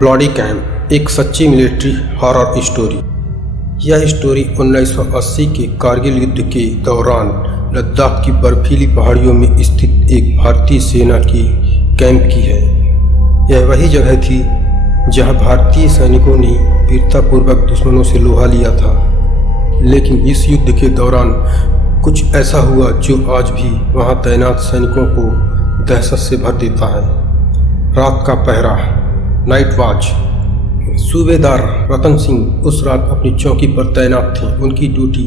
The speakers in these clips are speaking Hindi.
ब्लडी कैंप एक सच्ची मिलिट्री हॉरर स्टोरी। यह स्टोरी 1980 के कारगिल युद्ध के दौरान लद्दाख की बर्फीली पहाड़ियों में स्थित एक भारतीय सेना की कैंप की है। यह वही जगह थी जहां भारतीय सैनिकों ने वीरतापूर्वक दुश्मनों से लोहा लिया था। लेकिन इस युद्ध के दौरान कुछ ऐसा हुआ जो आज भी वहां तैनात सैनिकों को दहशत से भर देता है। रात का पहरा, नाइट वॉच। सूबेदार रतन सिंह उस रात अपनी चौकी पर तैनात थे। उनकी ड्यूटी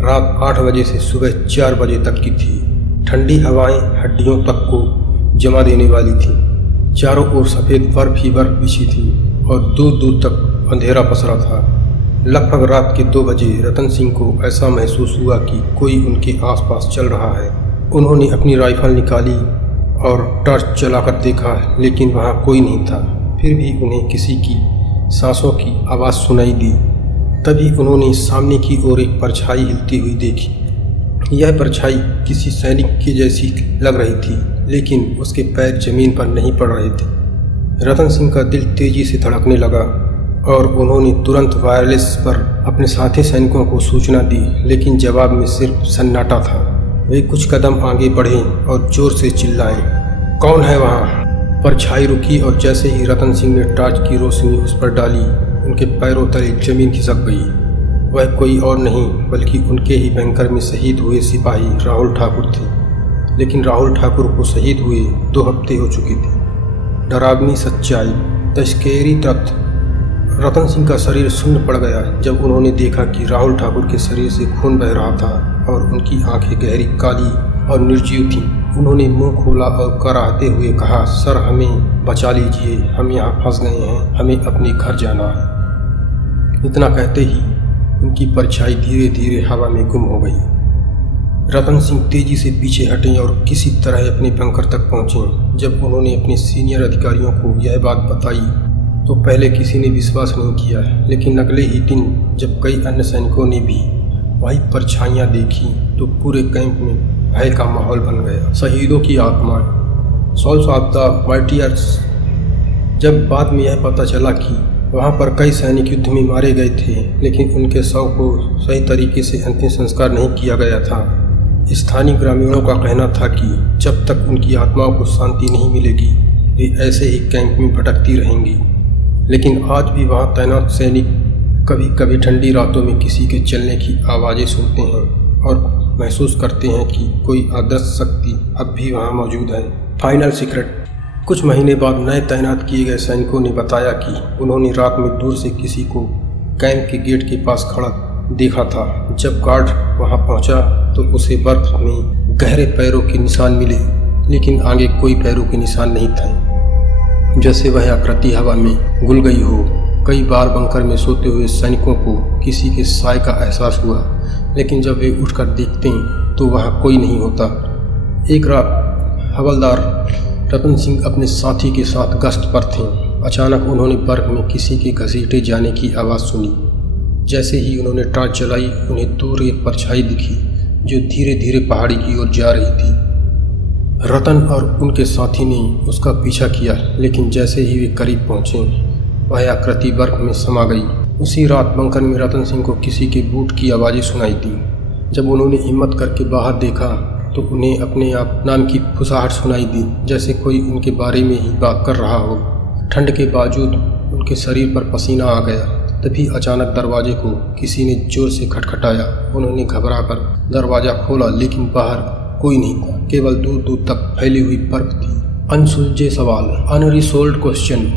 रात 8 बजे से सुबह 4 बजे तक की थी। ठंडी हवाएं हड्डियों तक को जमा देने वाली थी। चारों ओर सफ़ेद बर्फ ही बर्फ बिछी थी और दूर दूर तक अंधेरा पसरा था। लगभग रात के 2 बजे रतन सिंह को ऐसा महसूस हुआ कि कोई उनके आसपास चल रहा है। उन्होंने अपनी राइफल निकाली और टॉर्च चलाकर देखा, लेकिन वहाँ कोई नहीं था। फिर भी उन्हें किसी की सांसों की आवाज़ सुनाई दी। तभी उन्होंने सामने की ओर एक परछाई हिलती हुई देखी। यह परछाई किसी सैनिक की जैसी लग रही थी, लेकिन उसके पैर जमीन पर नहीं पड़ रहे थे। रतन सिंह का दिल तेजी से धड़कने लगा और उन्होंने तुरंत वायरलेस पर अपने साथी सैनिकों को सूचना दी, लेकिन जवाब में सिर्फ सन्नाटा था। वे कुछ कदम आगे बढ़े और जोर से चिल्लाए, कौन है वहाँ? परछाई रुकी और जैसे ही रतन सिंह ने टॉर्च की रोशनी उस पर डाली, उनके पैरों तले जमीन खिसक गई। वह कोई और नहीं बल्कि उनके ही बैंकर में शहीद हुए सिपाही राहुल ठाकुर थे। लेकिन राहुल ठाकुर को शहीद हुए 2 हफ्ते हो चुके थे। डरावनी सच्चाई, the scary truth. Ratan Singh का शरीर शून्य पड़ गया जब उन्होंने देखा कि राहुल ठाकुर के शरीर से खून बह रहा था और उनकी आंखें गहरी काली और निर्जीव थीं। उन्होंने मुंह खोला और कराहते हुए कहा, सर हमें बचा लीजिए, हम यहाँ फंस गए हैं, हमें अपने घर जाना है। इतना कहते ही उनकी परछाई धीरे धीरे हवा में गुम हो गई। रतन सिंह तेजी से पीछे हटे और किसी तरह अपने बंकर तक पहुँचे। जब उन्होंने अपने सीनियर अधिकारियों को यह बात बताई तो पहले किसी ने विश्वास नहीं किया, लेकिन अगले ही दिन जब कई अन्य सैनिकों ने भी वही परछाइयाँ देखी तो पूरे कैंप में भय का माहौल बन गया। शहीदों की आत्माएं, सोल्स ऑफ द मार्टियर्स। जब बाद में यह पता चला कि वहाँ पर कई सैनिक युद्ध में मारे गए थे, लेकिन उनके शव को सही तरीके से अंतिम संस्कार नहीं किया गया था। स्थानीय ग्रामीणों का कहना था कि जब तक उनकी आत्माओं को शांति नहीं मिलेगी, वे ऐसे ही कैंप में भटकती रहेंगी। लेकिन आज भी वहाँ तैनात सैनिक कभी कभी ठंडी रातों में किसी के चलने की आवाज़ें सुनते हैं और महसूस करते हैं कि कोई अदृश्य शक्ति अब भी वहाँ मौजूद है। Final secret. कुछ महीने बाद नए तैनात किए गए सैनिकों ने बताया कि उन्होंने रात में दूर से किसी को कैंप के गेट के पास खड़ा देखा था। जब गार्ड वहाँ पहुँचा तो उसे बर्फ में गहरे पैरों के निशान मिले, लेकिन आगे कोई पैरों के निशान नहीं थे, जैसे वह आकृति हवा में घुल गई हो। कई बार बंकर में सोते हुए सैनिकों को किसी के साय का एहसास हुआ, लेकिन जब वे उठकर देखते हैं तो वहाँ कोई नहीं होता। एक रात हवलदार रतन सिंह अपने साथी के साथ गश्त पर थे। अचानक उन्होंने बर्फ में किसी के घसीटे जाने की आवाज़ सुनी। जैसे ही उन्होंने टॉर्च जलाई, उन्हें दूर एक परछाई दिखी जो धीरे धीरे पहाड़ी की ओर जा रही थी। रतन और उनके साथी ने उसका पीछा किया, लेकिन जैसे ही वे करीब पहुँचे, वह आकृति बर्फ में समा गई। उसी रात बंकर में रतन सिंह को किसी के बूट की आवाज़ें सुनाई दी। जब उन्होंने हिम्मत करके बाहर देखा तो उन्हें अपने आप नाम की फुसहाट सुनाई दी, जैसे कोई उनके बारे में ही बात कर रहा हो। ठंड के बावजूद उनके शरीर पर पसीना आ गया। तभी अचानक दरवाजे को किसी ने जोर से खटखटाया। उन्होंने घबराकर दरवाज़ा खोला, लेकिन बाहर कोई नहीं था, केवल दूर दूर तक फैली हुई बर्फ थी। अनसुलझे सवाल, अनरिसोल्व्ड क्वेश्चन।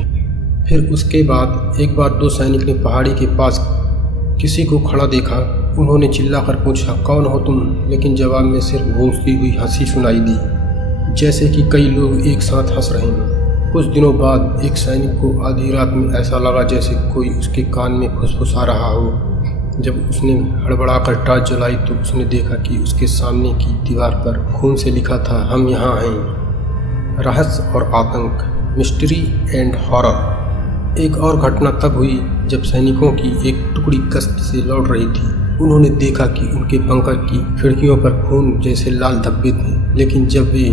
फिर उसके बाद एक बार 2 सैनिक ने पहाड़ी के पास किसी को खड़ा देखा। उन्होंने चिल्लाकर पूछा, कौन हो तुम? लेकिन जवाब में सिर्फ गूंजती हुई हंसी सुनाई दी, जैसे कि कई लोग एक साथ हंस रहे हैं। कुछ दिनों बाद एक सैनिक को आधी रात में ऐसा लगा जैसे कोई उसके कान में फुसफुसा रहा हो। जब उसने हड़बड़ाकर टॉर्च जलाई तो उसने देखा कि उसके सामने की दीवार पर खून से लिखा था, हम यहाँ हैं। रहस्य और आतंक, मिस्ट्री एंड हॉरर। एक और घटना तब हुई जब सैनिकों की एक टुकड़ी गश्त से लौट रही थी। उन्होंने देखा कि उनके बंकर की खिड़कियों पर खून जैसे लाल धब्बे थे, लेकिन जब वे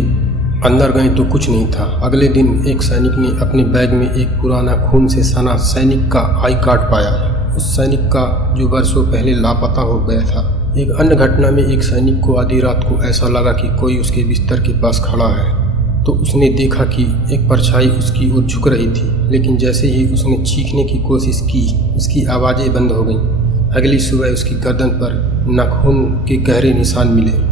अंदर गए तो कुछ नहीं था। अगले दिन एक सैनिक ने अपने बैग में एक पुराना खून से सना सैनिक का आई कार्ड पाया, उस सैनिक का जो वर्षों पहले लापता हो गया था। एक अन्य घटना में एक सैनिक को आधी रात को ऐसा लगा कि कोई उसके बिस्तर के पास खड़ा है, तो उसने देखा कि एक परछाई उसकी ओर झुक रही थी, लेकिन जैसे ही उसने चीखने की कोशिश की उसकी आवाज़ें बंद हो गईं। अगली सुबह उसकी गर्दन पर नाखून के गहरे निशान मिले।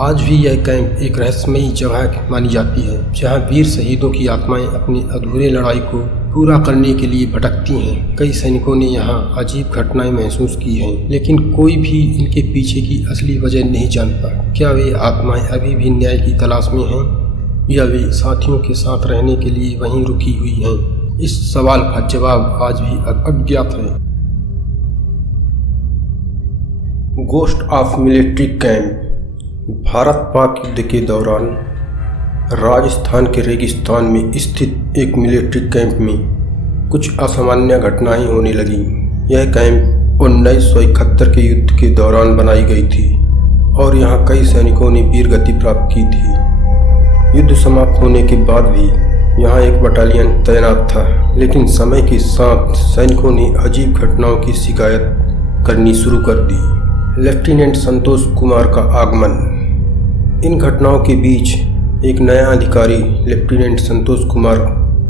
आज भी यह कैंप एक रहस्यमयी जगह मानी जाती है, जहां वीर शहीदों की आत्माएं अपनी अधूरे लड़ाई को पूरा करने के लिए भटकती हैं। कई सैनिकों ने यहां अजीब घटनाएं महसूस की हैं, लेकिन कोई भी इनके पीछे की असली वजह नहीं जानता। क्या वे आत्माएं अभी भी न्याय की तलाश में हैं, या वे साथियों के साथ रहने के लिए वहीं रुकी हुई हैं? इस सवाल का जवाब आज भी अज्ञात है। Ghost of military camp. Bharat Pak युद्ध के दौरान राजस्थान के रेगिस्तान में स्थित एक मिलिट्री कैंप में कुछ असामान्य घटनाएं होने लगीं। यह कैंप 1971 के युद्ध के दौरान बनाई गई थी और यहाँ कई सैनिकों ने वीर गति प्राप्त की थी। युद्ध समाप्त होने के बाद भी यहाँ एक बटालियन तैनात था, लेकिन समय के साथ सैनिकों ने अजीब घटनाओं की शिकायत करनी शुरू कर दी। लेफ्टिनेंट संतोष कुमार का आगमन। इन घटनाओं के बीच एक नया अधिकारी लेफ्टिनेंट संतोष कुमार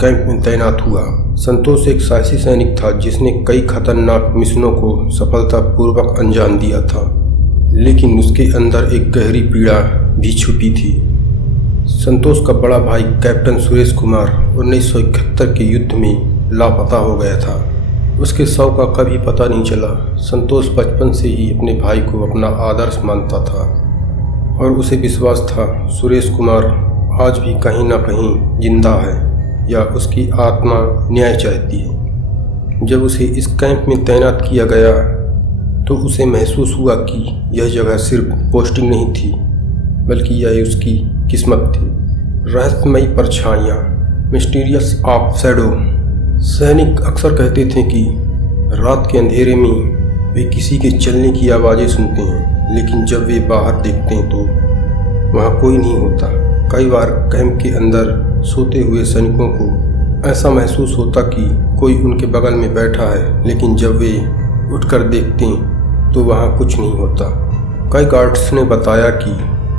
कैंप में तैनात हुआ। संतोष एक साहसी सैनिक था जिसने कई खतरनाक मिशनों को सफलतापूर्वक अंजाम दिया था, लेकिन उसके अंदर एक गहरी पीड़ा भी छुपी थी। संतोष का बड़ा भाई कैप्टन सुरेश कुमार 1971 के युद्ध में लापता हो गया था। उसके शव का कभी पता नहीं चला। संतोष बचपन से ही अपने भाई को अपना आदर्श मानता था और उसे विश्वास था सुरेश कुमार आज भी कहीं ना कहीं जिंदा है या उसकी आत्मा न्याय चाहती है। जब उसे इस कैंप में तैनात किया गया तो उसे महसूस हुआ कि यह जगह सिर्फ पोस्टिंग नहीं थी, बल्कि यह उसकी किस्मत थी। रहस्यमयी परछाइयाँ, मिस्टीरियस ऑफ शैडो। सैनिक अक्सर कहते थे कि रात के अंधेरे में वे किसी के चलने की आवाज़ें सुनते हैं, लेकिन जब वे बाहर देखते हैं तो वहाँ कोई नहीं होता। कई बार कैंप के अंदर सोते हुए सैनिकों को ऐसा महसूस होता कि कोई उनके बगल में बैठा है, लेकिन जब वे उठकर देखते हैं तो वहाँ कुछ नहीं होता। कई गार्ड्स ने बताया कि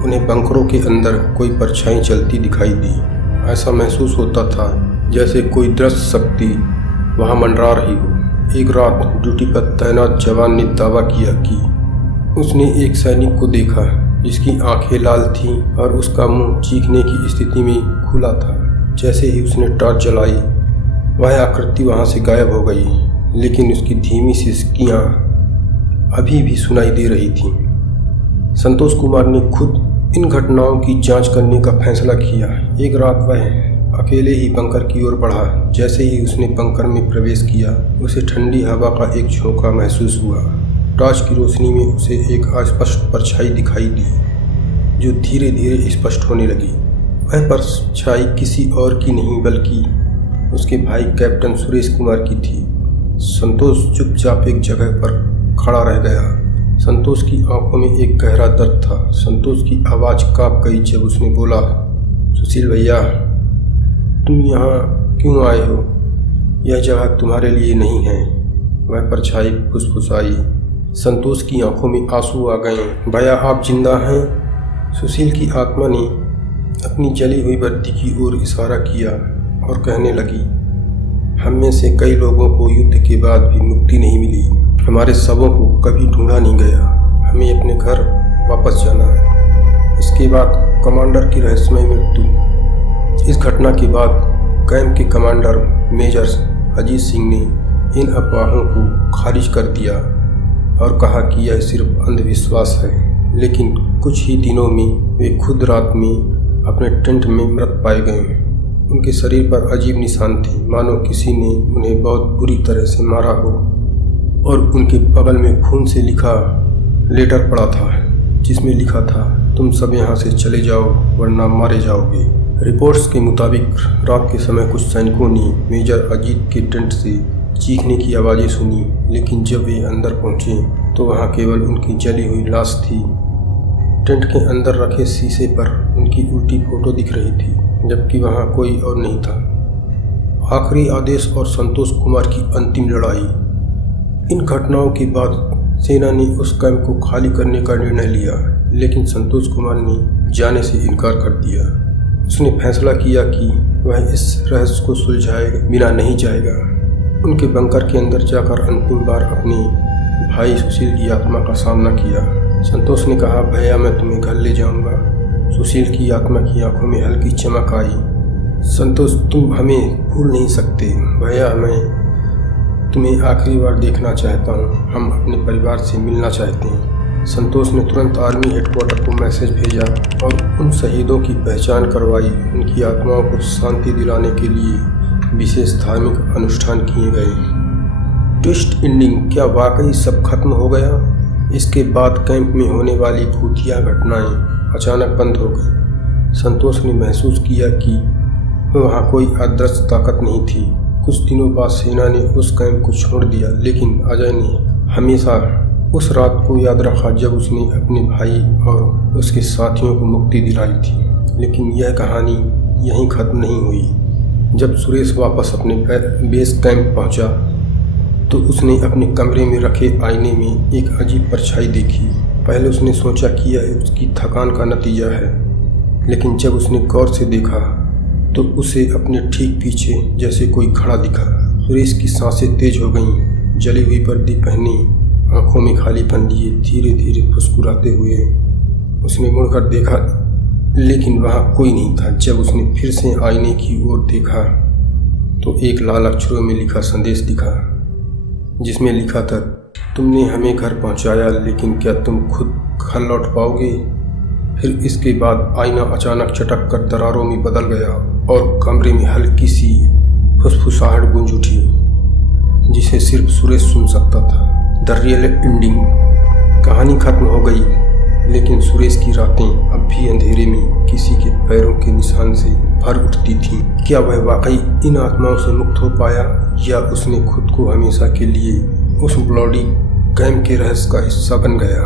उन्हें बंकरों के अंदर कोई परछाई चलती दिखाई दी। ऐसा महसूस होता था जैसे कोई दृश्य शक्ति वहाँ मंडरा रही हो। एक रात ड्यूटी पर तैनात जवान ने दावा किया कि उसने एक सैनिक को देखा जिसकी आंखें लाल थीं और उसका मुंह चीखने की स्थिति में खुला था। जैसे ही उसने टॉर्च जलाई, वह आकृति वहां से गायब हो गई, लेकिन उसकी धीमी सी सिसकियां अभी भी सुनाई दे रही थीं। संतोष कुमार ने खुद इन घटनाओं की जांच करने का फैसला किया। एक रात वह अकेले ही बंकर की ओर बढ़ा। जैसे ही उसने बंकर में प्रवेश किया, उसे ठंडी हवा का एक झोंका महसूस हुआ। टॉर्च की रोशनी में उसे एक अस्पष्ट परछाई दिखाई दी, जो धीरे धीरे स्पष्ट होने लगी। वह परछाई किसी और की नहीं बल्कि उसके भाई कैप्टन सुरेश कुमार की थी। संतोष चुपचाप एक जगह पर खड़ा रह गया। संतोष की आंखों में एक गहरा दर्द था। संतोष की आवाज़ कांप गई जब उसने बोला, सुशील भैया, तुम यहाँ क्यों आए हो? यह जगह तुम्हारे लिए नहीं है। वह परछाई फुसफुसाई। संतोष की आंखों में आंसू आ गए। भैया, आप जिंदा हैं? सुशील की आत्मा ने अपनी जली हुई वर्दी की ओर इशारा किया और कहने लगी, हम में से कई लोगों को युद्ध के बाद भी मुक्ति नहीं मिली। हमारे शवों को कभी ढूंढा नहीं गया। हमें अपने घर वापस जाना है। इसके बाद कमांडर की रहस्यमय मृत्यु। इस घटना के बाद कैंप के कमांडर मेजर अजीत सिंह ने इन अफवाहों को खारिज कर दिया और कहा कि यह सिर्फ अंधविश्वास है। लेकिन कुछ ही दिनों में वे खुद रात में अपने टेंट में मृत पाए गए। उनके शरीर पर अजीब निशान थे, मानो किसी ने उन्हें बहुत बुरी तरह से मारा हो, और उनके बगल में खून से लिखा लेटर पड़ा था, जिसमें लिखा था, तुम सब यहाँ से चले जाओ वरना मारे जाओगे। रिपोर्ट्स के मुताबिक रात के समय कुछ सैनिकों ने मेजर अजीत के टेंट से चीखने की आवाज़ें सुनी, लेकिन जब वे अंदर पहुंचे तो वहां केवल उनकी जली हुई लाश थी। टेंट के अंदर रखे शीशे पर उनकी उल्टी फोटो दिख रही थी, जबकि वहाँ कोई और नहीं था। आखिरी आदेश और संतोष कुमार की अंतिम लड़ाई। इन घटनाओं के बाद सेना ने उस कैंप को खाली करने का निर्णय लिया, लेकिन संतोष कुमार ने जाने से इनकार कर दिया। उसने फैसला किया कि वह इस रहस्य को सुलझाए बिना नहीं जाएगा। उनके बंकर के अंदर जाकर अंतिम बार अपने भाई सुशील की आत्मा का सामना किया। संतोष ने कहा, भैया मैं तुम्हें घर ले जाऊंगा। सुशील की आत्मा की आंखों में हल्की चमक आई। संतोष, तुम हमें भूल नहीं सकते भैया, मैं तुम्हें आखिरी बार देखना चाहता हूँ। हम अपने परिवार से मिलना चाहते हैं। संतोष ने तुरंत आर्मी हेडक्वार्टर को मैसेज भेजा और उन शहीदों की पहचान करवाई। उनकी आत्माओं को शांति दिलाने के लिए विशेष धार्मिक अनुष्ठान किए गए। ट्विस्ट एंडिंग, क्या वाकई सब खत्म हो गया? इसके बाद कैंप में होने वाली भूतिया घटनाएं अचानक बंद हो गई। संतोष ने महसूस किया कि वहाँ कोई अदृश्य ताकत नहीं थी। कुछ दिनों बाद सेना ने उस कैंप को छोड़ दिया, लेकिन अजय ने हमेशा उस रात को याद रखा जब उसने अपने भाई और उसके साथियों को मुक्ति दिलाई थी। लेकिन यह कहानी यहीं खत्म नहीं हुई। जब सुरेश वापस अपने बेस कैंप पहुंचा तो उसने अपने कमरे में रखे आईने में एक अजीब परछाई देखी। पहले उसने सोचा कि यह उसकी थकान का नतीजा है, लेकिन जब उसने गौर से देखा तो उसे अपने ठीक पीछे जैसे कोई खड़ा दिखा। सुरेश की सांसें तेज हो गईं। जली हुई वर्दी पहनी, आंखों में खालीपन लिए धीरे धीरे फुसकुराते हुए उसने मुड़कर देखा, लेकिन वहाँ कोई नहीं था। जब उसने फिर से आईने की ओर देखा तो एक लाल अक्षरों में लिखा संदेश दिखा, जिसमें लिखा था, तुमने हमें घर पहुँचाया, लेकिन क्या तुम खुद घर लौट पाओगे? फिर इसके बाद आईना अचानक चटक कर दरारों में बदल गया और कमरे में हल्की सी फुसफुसाहट गूंज उठी, जिसे सिर्फ सुरेश सुन सकता था। The real ending. कहानी खत्म हो गई, लेकिन सुरेश की रातें अब भी अंधेरे में किसी के पैरों के निशान से भर उठती थीं। क्या वह वाकई इन आत्माओं से मुक्त हो पाया, या उसने खुद को हमेशा के लिए उस ब्लडी कैंप के रहस्य का हिस्सा बन गया?